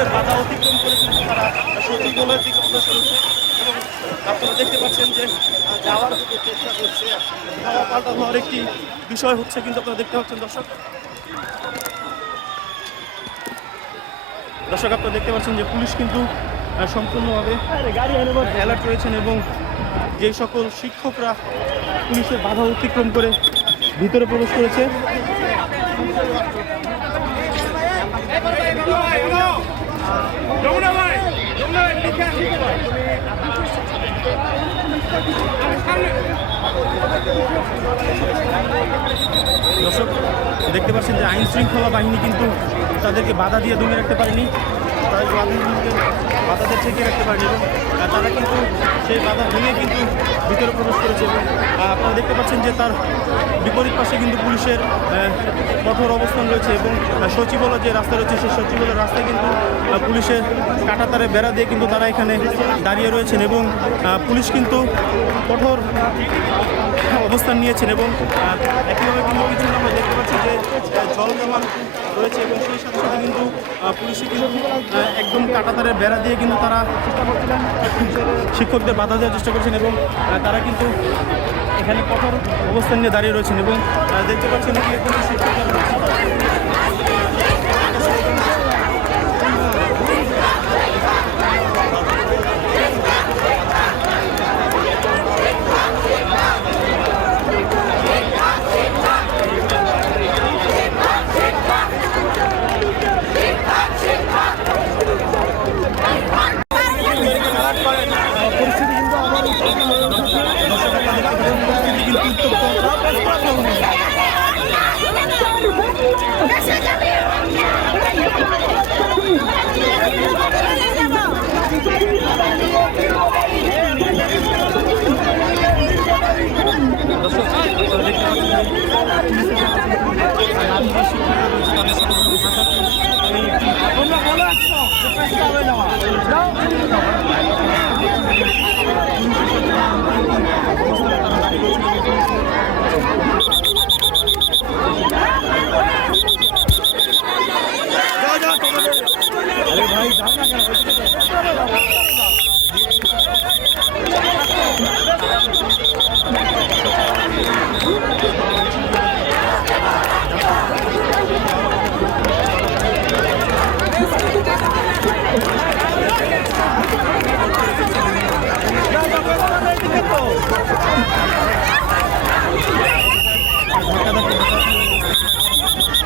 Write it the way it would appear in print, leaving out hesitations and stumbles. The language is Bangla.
পুলিশের বাধা অতিক্রম করে কিন্তু তারা সচিবালয়ের দিকে অগ্রসর হচ্ছে এবং আপনারা দেখতে পাচ্ছেন যে যাওয়ার চেষ্টা করছে। ধাওয়া পাল্টা হওয়ার একটি বিষয় হচ্ছে কিন্তু আপনারা দেখতে পাচ্ছেন দর্শক আপনারা দেখতে পাচ্ছেন যে পুলিশ কিন্তু সম্পূর্ণভাবে অ্যালার্ট রয়েছেন এবং যে সকল শিক্ষকরা পুলিশের বাধা অতিক্রম করে ভিতরে প্রবেশ করেছে দর্শক দেখতে পাচ্ছেন যে আইন শৃঙ্খলা বাহিনী কিন্তু তাদেরকে বাধা দিয়ে দমিয়ে রাখতে পারেনি, তারা বাধাদের ঠেকিয়ে রাখতে পারেনি এবং তারা কিন্তু সেই বাধা ভেঙে কিন্তু ভিতরে প্রবেশ করেছে এবং আপনারা দেখতে পাচ্ছেন যে তার বিপরীত পাশে কিন্তু পুলিশের কঠোর অবস্থান রয়েছে এবং সচিবালয় যে রাস্তা রয়েছে সেই সচিবালয়ের রাস্তায় কিন্তু পুলিশের কাঁটাতারে বেড়া দিয়ে কিন্তু তারা এখানে দাঁড়িয়ে রয়েছেন এবং পুলিশ কিন্তু কঠোর অবস্থান নিয়েছেন এবং একইভাবে কিন্তু কিছু আমরা দেখতে পাচ্ছি যে জল কামান রয়েছে এবং সেই সাথে সাথে কিন্তু পুলিশে কিন্তু একদম কাঁটাতারের বেড়া দিয়ে কিন্তু তারা শিক্ষকদের বাধা দেওয়ার চেষ্টা করছেন এবং তারা কিন্তু এখানে কঠোর অবস্থান নিয়ে দাঁড়িয়ে রয়েছেন এবং দেখতে পাচ্ছেন কি কিন্তু শিক্ষকরা